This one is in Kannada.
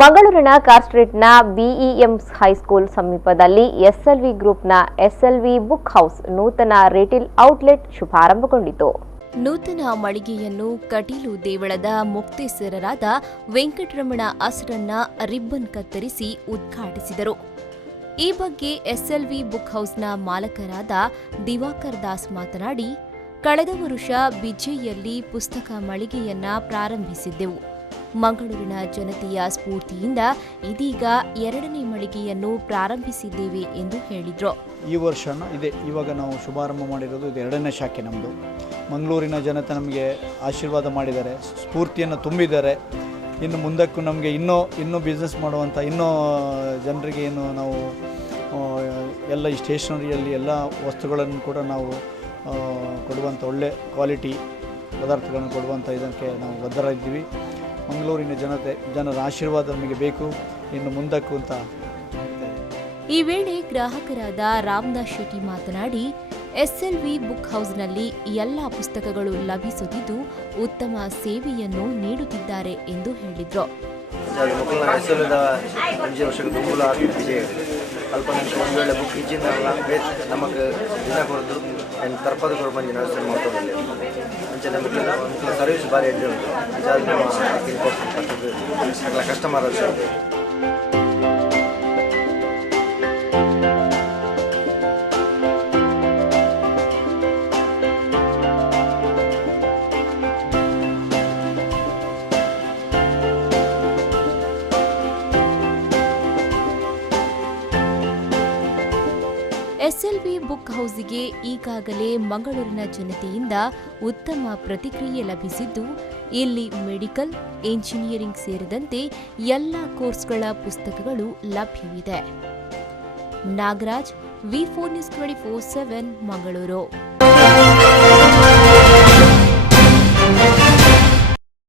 ಮಂಗಳೂರಿನ ಕಾರ್ ಸ್ಟ್ರೀಟ್ನ ಬಿಇಎಂಸ್ ಹೈಸ್ಕೂಲ್ ಸಮೀಪದಲ್ಲಿ ಎಸ್ಎಲ್ವಿ ಗ್ರೂಪ್ನ ಎಸ್ಎಲ್ವಿ ಬುಕ್ ಹೌಸ್ ನೂತನ ರಿಟೇಲ್ ಔಟ್ಲೆಟ್ ಶುಭಾರಂಭಗೊಂಡಿತು. ನೂತನ ಮಳಿಗೆಯನ್ನು ಕಟೀಲು ದೇವಳದ ಮುಕ್ತೇಸರರಾದ ವೆಂಕಟರಮಣ ಅಸರನ್ನ ರಿಬ್ಬನ್ ಕತ್ತರಿಸಿ ಉದ್ಘಾಟಿಸಿದರು. ಈ ಬಗ್ಗೆ ಎಸ್ಎಲ್ವಿ ಬುಕ್ ಹೌಸ್ನ ಮಾಲಕರಾದ ದಿವಾಕರ್ ದಾಸ್ ಮಾತನಾಡಿ, ಕಳೆದ ವರ್ಷ ಬಿಜೆಯಲ್ಲಿ ಪುಸ್ತಕ ಮಳಿಗೆಯನ್ನ ಪ್ರಾರಂಭಿಸಿದ್ದೆವು. ಮಂಗಳೂರಿನ ಜನತೆಯ ಸ್ಫೂರ್ತಿಯಿಂದ ಇದೀಗ 2ನೇ ಮಳಿಗೆಯನ್ನು ಪ್ರಾರಂಭಿಸಿದ್ದೇವೆ ಎಂದು ಹೇಳಿದರು. ಈ ವರ್ಷನೂ ಇದೆ, ಇವಾಗ ನಾವು ಶುಭಾರಂಭ ಮಾಡಿರೋದು ಇದು 2ನೇ ಶಾಖೆ ನಮ್ಮದು. ಮಂಗಳೂರಿನ ಜನತೆ ನಮಗೆ ಆಶೀರ್ವಾದ ಮಾಡಿದ್ದಾರೆ, ಸ್ಫೂರ್ತಿಯನ್ನು ತುಂಬಿದ್ದಾರೆ. ಇನ್ನು ಮುಂದಕ್ಕೂ ನಮಗೆ ಇನ್ನೂ ಬಿಸ್ನೆಸ್ ಮಾಡುವಂಥ ಇನ್ನೂ ಜನರಿಗೆ ಏನು ನಾವು ಎಲ್ಲ ಈ ಸ್ಟೇಷನರಿಯಲ್ಲಿ ಎಲ್ಲ ವಸ್ತುಗಳನ್ನು ಕೂಡ ನಾವು ಕೊಡುವಂಥ ಒಳ್ಳೆ ಕ್ವಾಲಿಟಿ ಪದಾರ್ಥಗಳನ್ನು ಕೊಡುವಂಥ ಇದಕ್ಕೆ ನಾವು ಬದ್ಧರಾಗಿದ್ದೀವಿ. ಮಂಗಳೂರಿನ ಜನರ ಆಶೀರ್ವಾದ ನಮಗೆ ಬೇಕು ಇನ್ನು ಮುಂದಕ್ಕೂ ಅಂತ. ಈ ವೇಳೆ ಗ್ರಾಹಕರಾದ ರಾಮದಾಸ್ ಶೆಟ್ಟಿ ಮಾತನಾಡಿ, ಎಸ್ಎಲ್ವಿ ಬುಕ್ ಹೌಸ್ನಲ್ಲಿ ಎಲ್ಲ ಪುಸ್ತಕಗಳು ಲಭಿಸುತ್ತಿದ್ದು ಉತ್ತಮ ಸೇವೆಯನ್ನು ನೀಡುತ್ತಿದ್ದಾರೆ ಎಂದು ಹೇಳಿದರು. ಬುಕ್ ಇಜ್ಜಿನ ನಮಗೆ ದಿನ ಕೊಡೋದು ತರ್ಪದ ಕೊಡು ಬಂದು ವ್ಯವಸ್ಥೆ ಮಾಡ್ಕೊಂಡಿಲ್ಲ ಅಂಚೆ ನಮಗೆ ಸರ್ವಿಸ್ ಭಾರಿ ಎಡ್ಡಿ ಉಂಟು ಕಸ್ಟಮರ್ ಎಸ್ಎಲ್ವಿ ಬುಕ್ ಹೌಸ್ಗೆ ಈಗಾಗಲೇ ಮಂಗಳೂರಿನ ಜನತೆಯಿಂದ ಉತ್ತಮ ಪ್ರತಿಕ್ರಿಯೆ ಲಭಿಸಿದ್ದು, ಇಲ್ಲಿ ಮೆಡಿಕಲ್, ಎಂಜಿನಿಯರಿಂಗ್ ಸೇರಿದಂತೆ ಎಲ್ಲ ಕೋರ್ಸ್ಗಳ ಪುಸ್ತಕಗಳು ಲಭ್ಯವಿದೆ. ನಾಗರಾಜ್, ವಿ4 ನ್ಯೂಸ್ 24/7 ಮಂಗಳೂರು.